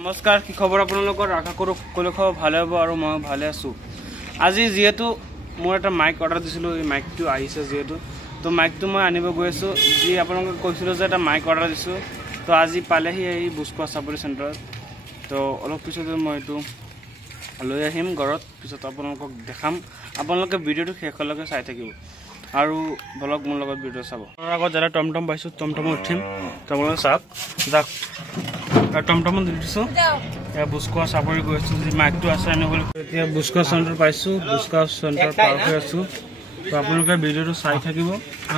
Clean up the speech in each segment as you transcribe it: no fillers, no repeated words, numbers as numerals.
নমস্কাৰ, কি খবৰ আপোনালোকৰ? আশা কৰোঁ সকলো খবৰ ভালে হ'ব আৰু মই ভালে আছোঁ। আজি যিহেতু মোৰ এটা মাইক অৰ্ডাৰ দিছিলোঁ, এই মাইকটো আহিছে যিহেতু, তো মাইকটো মই আনিব গৈ আছোঁ। যি আপোনালোকক কৈছিলোঁ যে এটা মাইক অৰ্ডাৰ দিছোঁ, তো আজি পালেহি এই বুস্কোৱা চাপৰি চেণ্টাৰত। তো অলপ পিছতে মই এইটো লৈ আহিম ঘৰত, পিছত আপোনালোকক দেখাম। আপোনালোকে ভিডিঅ'টো শেষলৈকে চাই থাকিব আৰু ব্লগ মোৰ লগত ভিডিঅ' চাব। তাৰ আগত যারা টমটম পাইছোঁ, টমটমত উঠিম। তো আপোনালোকে চাওক, যাওক টমটমত উঠিছোঁ। এতিয়া বুস্কোৱা চাপৰি গৈ আছোঁ, যি মাইকটো আছে আনিবলৈ। এতিয়া বুস্কোৱা চেণ্টাৰ পাইছোঁ, বুস্কোৱা চেণ্টাৰ পাৰ হৈ আছোঁ। তো আপোনালোকে ভিডিঅ'টো চাই থাকিব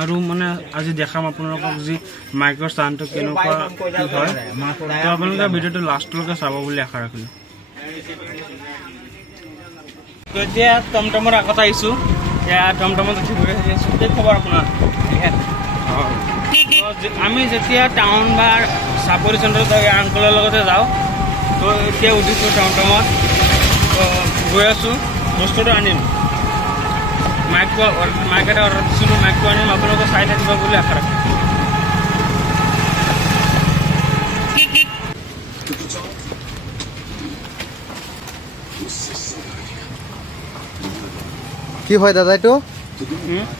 আৰু মানে আজি দেখাম আপোনালোকক যি মাইকৰ চাউণ্ডটো কেনেকুৱা কি হয়। তো আপোনালোকে ভিডিঅ'টো লাষ্টলৈকে চাব বুলি আশা ৰাখিলোঁ। তো এতিয়া টমটমৰ আগত আহিছোঁ, এতিয়া টমটমত উঠি গৈ আছোঁ। কি খবৰ আপোনাৰ? আমি যেতিয়া টাউন বা চাপৰি চেণ্টাৰত আংকলৰ লগতে যাওঁ, তো এতিয়া উঠিছোঁ টমটমত। তো গৈ আছোঁ, বস্তুটো আনিম। মাইক এটা অৰ্ডাৰ দিছিলোঁ, মাইকটো আনিম। আপোনালোকে চাই থাকিব বুলি আশা ৰাখিলোঁ। কি হয় দাদা, এইটো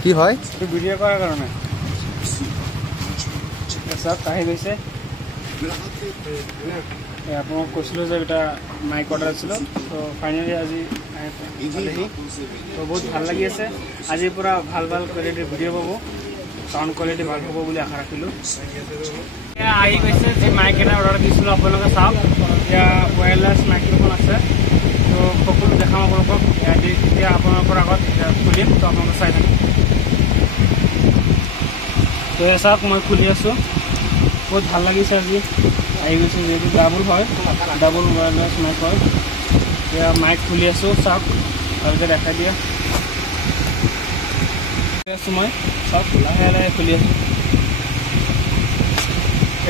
কি হয়? ভিডিঅ' কৰাৰ কাৰণে চব আহি গৈছে। আপোনাক কৈছিলোঁ যে এটা মাইক অৰ্ডাৰ দিছিলোঁ, তো ফাইনেলি আজি পালেহি। তো বহুত ভাল লাগি আছে। আজিৰ পৰা ভাল ভাল কোৱালিটিৰ ভিডিঅ' পাব, চাউণ্ড কোৱালিটি ভাল হ'ব বুলি আশা ৰাখিলোঁ। এতিয়া আহি গৈছে যি মাইক এটা অৰ্ডাৰ দিছিলোঁ, আপোনালোকে চাওক। এতিয়া ৱায়াৰলেছ মাইক্ৰফোন আছে, তো সকলো দেখাম আপোনালোকক। এতিয়া আপোনালোকৰ আগত খুলিম, তো আপোনালোকে চাই থাকিম। তো চাওক, মই খুলি আছোঁ। বহুত ভাল লাগিছে আজি আহি গৈছে, যিহেতু ডাবল হয়, ডাবল ৱায়াৰলেছ মাইক হয়। এতিয়া মাইক খুলি আছোঁ, চাওক ভালকৈ দেখাই দিয়া আছোঁ মই। চাওক, লাহে লাহে খুলি আছোঁ।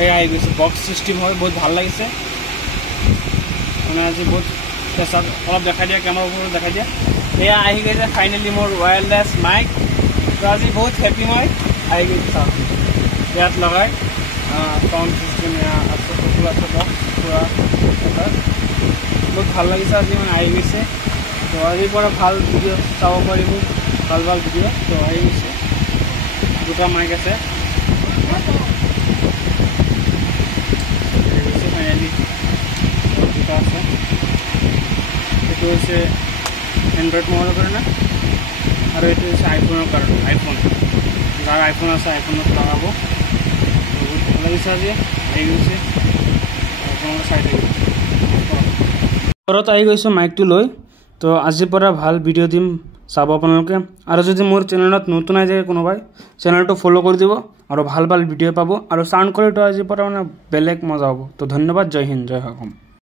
এয়া আহি গৈছে, বক্স চিষ্টেম হয়, বহুত ভাল লাগিছে। মানে আজি বহুত চাওক, অলপ দেখাই দিয়া, কেমেৰাৰ ওপৰত দেখাই দিয়া। এয়া আহি গৈছে ফাইনেলি মোৰ ৱায়াৰলেছ মাইক। তো আজি বহুত হেপী মই আহি গৈছে। চাওক, ইয়াত লগাই সাউণ্ড চিষ্টেম আছে, সকলো আছে, বক্স পুৰা বহুত ভাল লাগিছে। আজি মানে আহি গৈছে, তো আজিৰ পৰা ভাল ভিডিঅ' চাব পাৰিব, ভাল ভাল ভিডিঅ'। তো আহি গৈছে, দুটা মাইক আছে ফাইনেলি, দুটা আছে। এইটো হৈছে এণ্ড্ৰইড মোবাইলৰ কাৰণে আৰু এইটো হৈছে আইফোনৰ কাৰণে। যাৰ আইফোন আছে আইফোনত লগাব। বহুত ভাল লাগিছে আজি আহি গৈছে, আপোনালোকে চাই থাকিব। ঘৰত আহি গৈছোঁ মাইকটো লৈ। তো আজিৰ পৰা ভাল ভিডিঅ' দিম, চাব আপোনালোকে। আৰু যদি মোৰ চেনেলত নতুন আহি যায় কোনোবাই, চেনেলটো ফ'ল' কৰি দিব আৰু ভাল ভাল ভিডিঅ' পাব। আৰু চাউণ্ড কোৱালিটিটো আজিৰ পৰা মানে বেলেগ মজা হ'ব। তো ধন্যবাদ, জয় হিন্দ, জয় অসম।